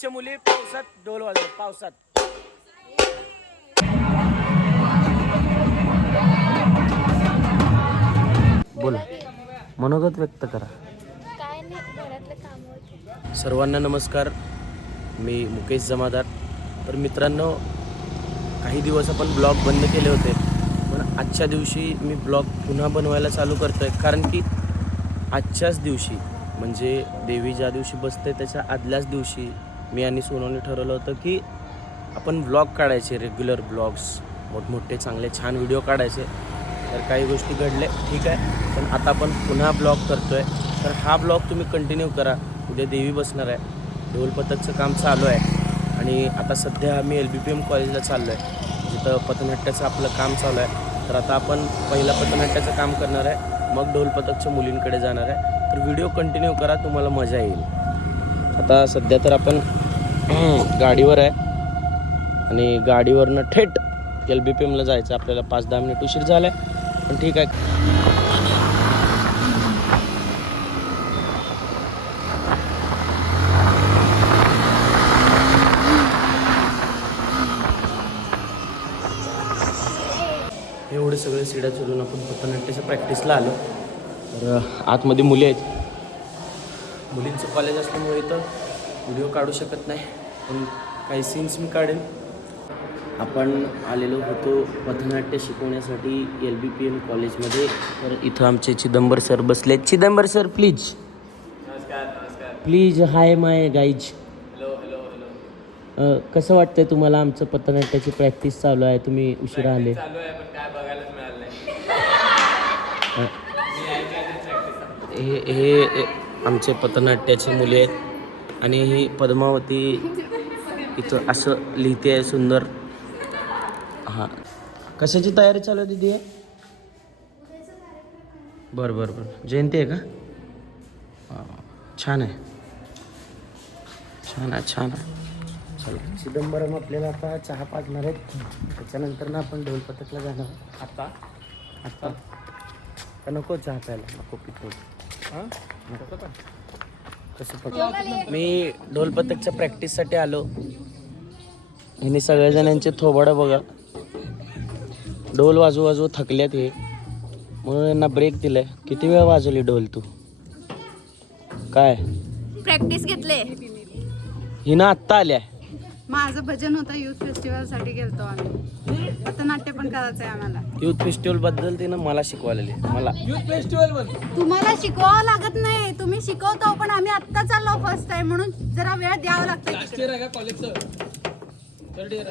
पतकच्या मुली पावसात ढोल वाजवत पावसात. बोला, मनोगत व्यक्त करा. काय नाही, घरातलं काम होतं. सर्वांना नमस्कार, मी मुकेश जमादार. तर मित्रांनो, काही दिवस आपण ब्लॉग बंद केले होते, पण आजच्या दिवशी मी ब्लॉग पुन्हा बनवायला चालू करतो आहे. कारण की आजच्याच दिवशी म्हणजे देवी ज्या दिवशी बसते त्याच्या आदल्याच दिवशी मी आणि सोनूने ठरवलं होतं की आपण ब्लॉग काढायचे, रेग्युलर ब्लॉग्स, मोठमोठे चांगले छान व्हिडिओ काढायचे. तर काही गोष्टी घडले, ठीक आहे, पण आता आपण पुन्हा ब्लॉग करतो आहे. तर हा ब्लॉग तुम्ही कंटिन्यू करा. उद्या देवी बसणार आहे, ढोल पथकचं काम चालू आहे आणि आता सध्या आम्ही LBPM कॉलेजला चाललो आहे, जिथं पथनाट्याचं आपलं काम चालू आहे. तर आता आपण पहिला पथनाट्याचं काम करणार आहे, मग ढोल पथकच्या मुलींकडे जाणार आहे. तर व्हिडिओ कंटिन्यू करा, तुम्हाला मजा येईल. आता सध्या तर आपण गाडीवर आहे आणि गाडीवरनं थेट LBPMला जायचं. आपल्याला 5-10 मिनिट उशीर झाला आहे, पण ठीक आहे. एवढे सगळे सिड्या चढून आपण पथनाट्याच्या प्रॅक्टिसला आलो. तर आतमध्ये मुली आहेत. मुलींचं कॉलेज असल्यामुळे इथं व्हिडिओ काढू शकत नाही, पण काही सीन्स मी काढेन. आपण आलेलो होतो पथनाट्य शिकवण्यासाठी LBPM कॉलेजमध्ये. तर इथं आमचे चिदंबर सर बसले. Chidambar sir please. नमस्कार नमस्कार. Please hi my guys. Hello hello hello. कसं वाटतंय तुम्हाला? आमचं पथनाट्याची प्रॅक्टिस चालू आहे, तुम्ही उशिरा आले. चालू आहे पण काय बघायलाच मिळालं नाही. हे आमचे पथनाट्याची मुली आहेत आणि ही पद्मावती इथं असं लिहिते आहे सुंदर. हां, कशाची तयारी चालू आहे दीदी? बरं बरं बरं, जयंती आहे का? हां, छान आहे, छान आहे, छान आहे. चला, चिदंबरम आपल्याला आता चहा पाजणार आहेत, त्याच्यानंतर ना आपण ढोल पथकला जाणार. आता आता का नको चहा प्यायला? नको पितो. हां, नको का? कसं पण मी ढोल पथकच्या प्रॅक्टिससाठी आलो. ह्यांनी सगळ्याजणांचे थोबाडं बघा, ढोल वाजू वाजू थकल्यात हे, म्हणून यांना ब्रेक दिलाय. किती वेळ वाजवली ढोल तू? काय प्रॅक्टिस घेतले. हिनं आत्ता आल्या. माझं भजन होतं, युथ फेस्टिवलसाठी गेलतो आम्ही. पथनाट्य पण करायचं आहे आम्हाला. युथ फेस्टिवल बद्दल तिनं मला शिकवायला. मला तुम्हाला शिकवावं लागत नाही, तुम्ही शिकवतो, पण आम्ही आत्ता चाललो फर्स्ट टाइम, म्हणून जरा वेळ द्यावा लागतो.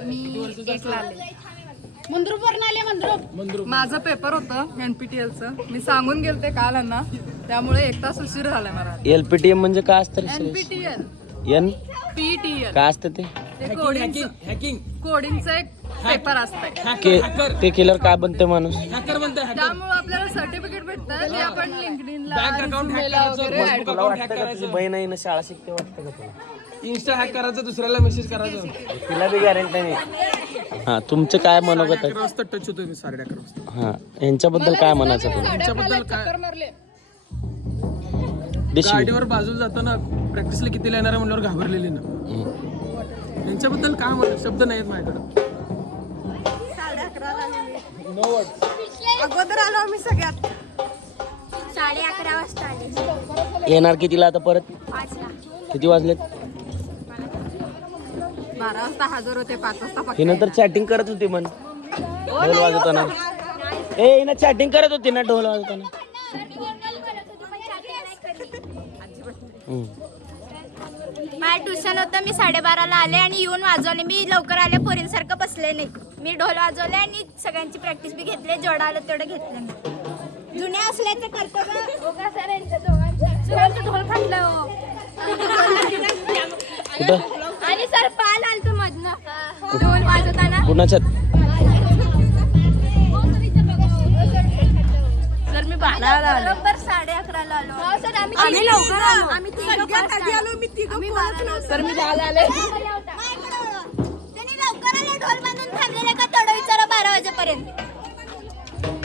मी एकला आले. मंद्रुपवरून आले. मंद्रुप. माझं पेपर होतं NPTLचं, मी सांगून गेलते काल यांना, त्यामुळे 1 तास उशीर झालाय मला. LPTM म्हणजे काय असतं? NPTL PTL काय असतं ते? कोडिंगचं एक पेपर असतंय. ते केल्यावर काय बनते माणूस? त्यामुळे आपल्याला सर्टिफिकेट भेटतं, जे आपण लिंक्डइनला वगैरे ऍड तुला वाटतं का तुझी बहीण आहे ना शाळा शिकते? वाटतं का तुला? इन्स्टा हॅक करायचं, दुसऱ्याला मेसेज करायचं. तिला बी गॅरंटी नाही. हां, तुमचं काय मनोगत आहे? टच होतो मी 11:30 वाजता. हां, यांच्याबद्दल काय म्हणायचं तुला? त्यांच्याबद्दल काय, मारले. गाडीवर बाजूला जाताना प्रॅक्टिसला किती येणार आहे म्हणल्यावर घाबरलेली ना. त्यांच्याबद्दल काय म्हणत, शब्द नाहीत माझ्याकडे. 11:30 अगोदर आलो आम्ही सगळ्यात. 11:30 वाजता आले. येणार कितीला आता परत? 5ला. किती वाजलेत? 12 वाजता हजर होते, 5 वाजता ही नंतर चॅटिंग करत होती म्हण ढोल वाजवताना. हिनं चॅटिंग करत होती ना ढोल वाजवताना. माझं ट्युशन होतं, मी 12:30ला आले आणि येऊन वाजवले. मी लवकर आले, पोरींसारखं बसले नाही. मी ढोल वाजवले आणि सगळ्यांची प्रॅक्टिस बी घेतली, जेवढं आलं तेवढं घेतलं मी. जुन्या असल्याचं करतो का सर, यांच्या दोघांचं ढोल फाटलं हो. आणि सर पाल आलतो मधनं ढोल वाजवताना. कुणाच्यात? सर मी 12ला आलो. बरोबर 11:30ला आलो. सर आम्ही लवकर आलो. आम्ही सर मी 10ला आले. त्यांनी लवकर आले, ढोल बांधून थांबलेले का तेवढं विचारा 12 वाजेपर्यंत.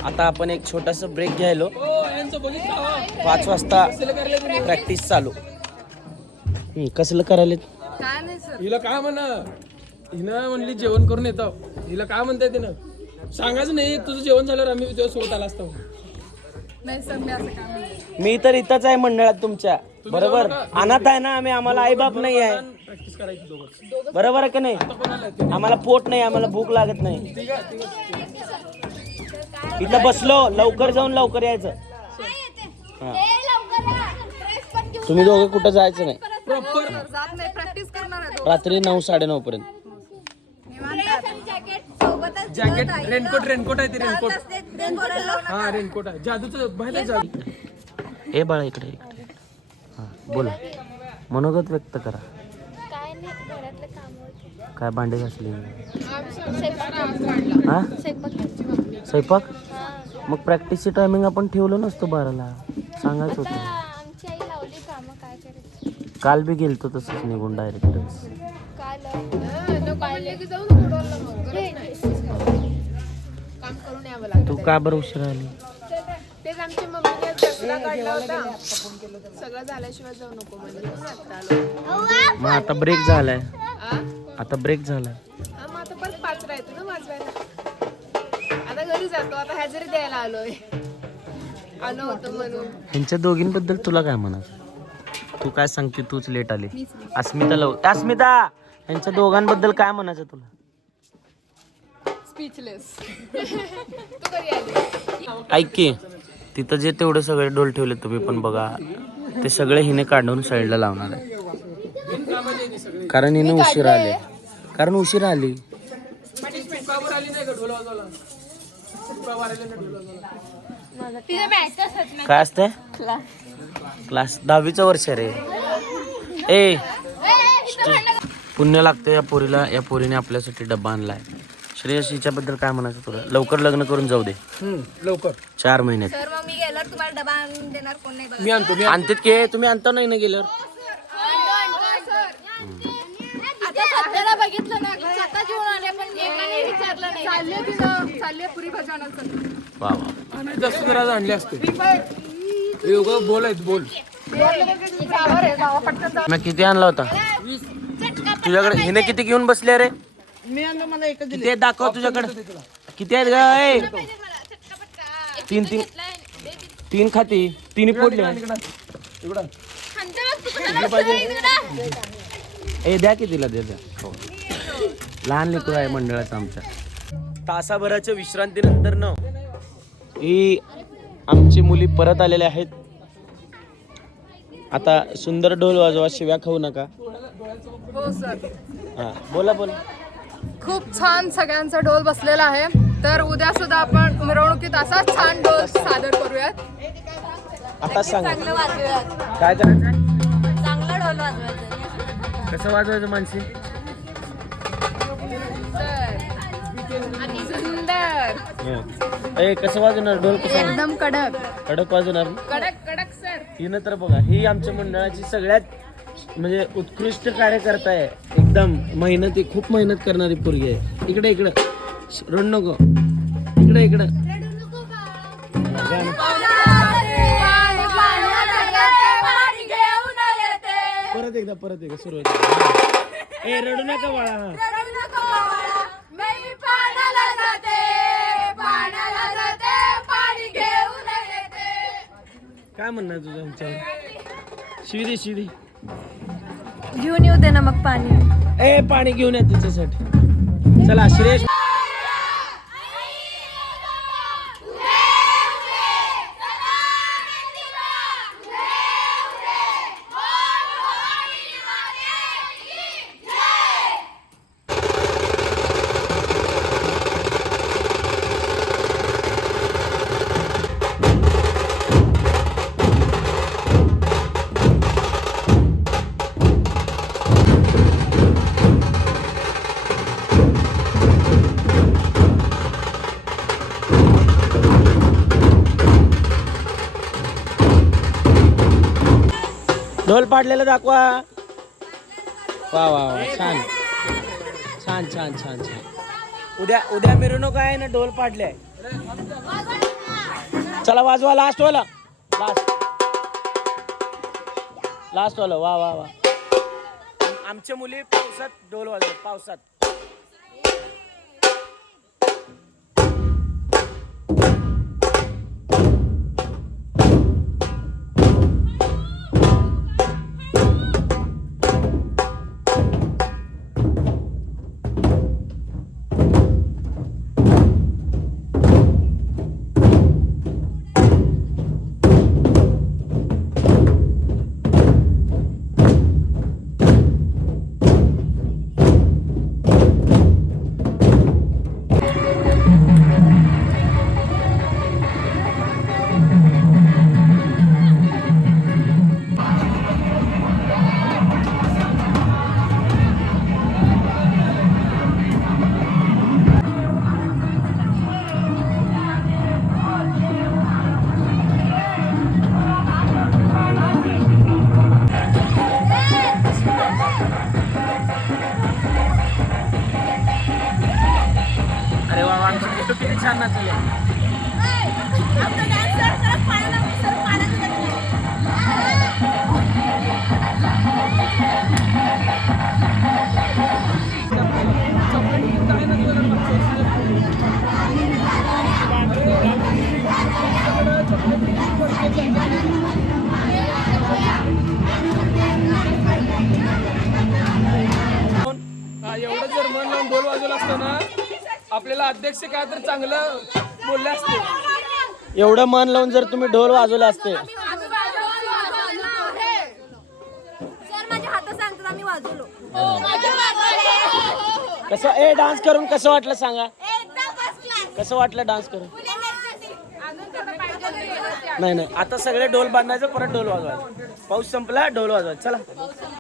आता आपण एक छोटासा ब्रेक घ्यायलो. 5 वाजता प्रॅक्टिस चालू. कसलं करायला? काय नाही सर. हिला काय म्हणा, हिनं म्हणली जेवण करून येतो. हिला काय म्हणताय तिनं सांगायचं नाही, तुझं जेवण झाल्यावर आम्ही तुझ्या सोबत आला असतो. नाही सर, मी असं काय म्हणते. मी तर इथंच आहे मंडळात तुमच्या, बरोबर. अनाथ आहे ना आम्ही, आम्हाला आईबाप नाही आहे, प्रॅक्टिस करायची दोघं. बरोबर आहे का नाही. आम्हाला पोट नाही, आम्हाला भूक लागत नाही. इथं बसलो, लवकर जाऊन लवकर यायचं. तुम्ही दोघं कुठं जायचं नाही. प्रॉपर जात नाही, प्रॅक्टिस करणार आहे तो. रात्री 9-9:30 पर्यंत. जॅकेट, रेनकोट आहे ते रेनकोट. हा रेनकोट आहे, जादूचं बाहेर आहे जादू. ए बाळा इकडे हां बोला, मनोगत व्यक्त करा. काय नाही, घरातलं काम. काय भांडे घासली स्वयंपाक हा स्वयंपाक स्वयंपाक. मग प्रॅक्टिसची टायमिंग आपण ठेवलं नसतो 12ला, सांगायचं होतं. आमची आई लावली कामं, काय करायचं. काल बी गेलतो तसंच निघून डायरेक्ट. काल काम करून यावं लागतं. तू का बरं उशीर आली. तेच आमच्या मम्मीने दसरा काढला होता, सगळं झाल्याशिवाय जाऊ नको म्हणजे आता आलो. मग आता ब्रेक झालाय, हा? आता ब्रेक झालाय. हा, मग आता परत 5 येतो ना वाजवायला. आता घरी जातो, आता हजेरी द्यायला आलोय. आलो होतो म्हणून. ह्यांच्या दोघींबद्दल तुला काय म्हणायचं. तू काय सांगते, तूच लेट आली. अस्मिता यांच्या दोघांबद्दल काय म्हणायचं तुला. स्पीचलेस. तू घरी आली. ऐक की, तिथं जे तेवढे सगळे डोल ठेवले तुम्ही पण बघा, ते सगळे हिने काढून साईडला लावणार आहे. कारण हिने उशीर आले, कारण उशीर आली. काय असतंय क्लास. 10वीचं वर्ष रे. ए पुण्य लागतं या पोरीला, या पोरीने आपल्यासाठी डब्बा आणलाय. श्रेयस हिच्याबद्दल काय म्हणायचं तुला. लवकर लग्न करून जाऊ दे, लवकर 4 महिन्यात. तर मग मी गेल्यावर तुम्हाला डबा आणून देणार कोण नाही बघा. मी आणतो. आणतात की तुम्ही आणता नाही ना गेल्यावर. आता सध्याला बघितलं ना, स्वतः जेवण आले पण एकाने विचारलं नाही. चालले पुरी भाजी आणायचं. वा वा. आणि जास्त जरा आणले असते. बोल आहेत बोल. मी किती आणला होता तुझ्याकडे. हिने किती घेऊन बसले रे. किती आहेत दाखव तुझ्याकडे. किती आहेत ग. 3 खाती, 3 फोडले. ए द्या की तिला, द्या. लहान लेकरू आहे मंडळाचं आमच्या. तासाभराच्या विश्रांतीनंतर न ही आमची मुली परत आलेल्या आहेत. आता सुंदर ढोल वाजवा, शिव्या खाऊ नका. हो सर. हा बोला बोला. खूप छान सगळ्यांचा डोल बसलेला आहे. तर उद्या सुद्धा आपण मिरवणुकीत असा छान डोल सादर करूयात. आता सांग चांगलं वाजवूयात, काय करायचं. चांगलं ढोल वाजवायचं. कसं वाजवायचं मानसी. सुंदर. ए कसं वाजवणार ढोल. कसं एकदम कडक. कडक वाजवणार. कडक सर. हिनं तर बघा, ही आमच्या मंडळाची सगळ्यात म्हणजे उत्कृष्ट कार्यकर्ता आहे. एकदम मेहनती, खूप मेहनत करणारी पोरगी आहे. इकडे रडू नको. इकडे परत एकदा सुरुवात. ए रडू नका बाळा. काय म्हणणार तुझं आमच्यावर. शिवी घेऊन येऊ दे ना मग पाणी. ए पाणी घेऊन या तिच्यासाठी. चला श्रेयस. ढोल पाडलेलं दाखवा. वा वा वा, छान छान छान छान छान. उद्या मिरवणूक आहे ना, ढोल पाडले. चला वाजवा. लास्ट वाला. लास्ट वाला. वा वा वा. आमच्या मुली पावसात ढोल वाजवतात पावसात. अरे वा वा, किती छान नाचले. एवढं जर मन लावून ढोल वाजवलं असतं ना आपल्याला अध्यक्ष काय तर चांगलं बोलले असते. एवढं मन लावून जर तुम्ही ढोल वाजवले असते. सर माझ्या हातात सांगतात आम्ही वाजवलो. कसं डान्स करून कसं वाटलं सांगा. कसं वाटलं डान्स करून. नाही आता सगळे ढोल बांधायचं परत ढोल वाजवायचं. पाऊस संपला ढोल वाजवायचं. चला.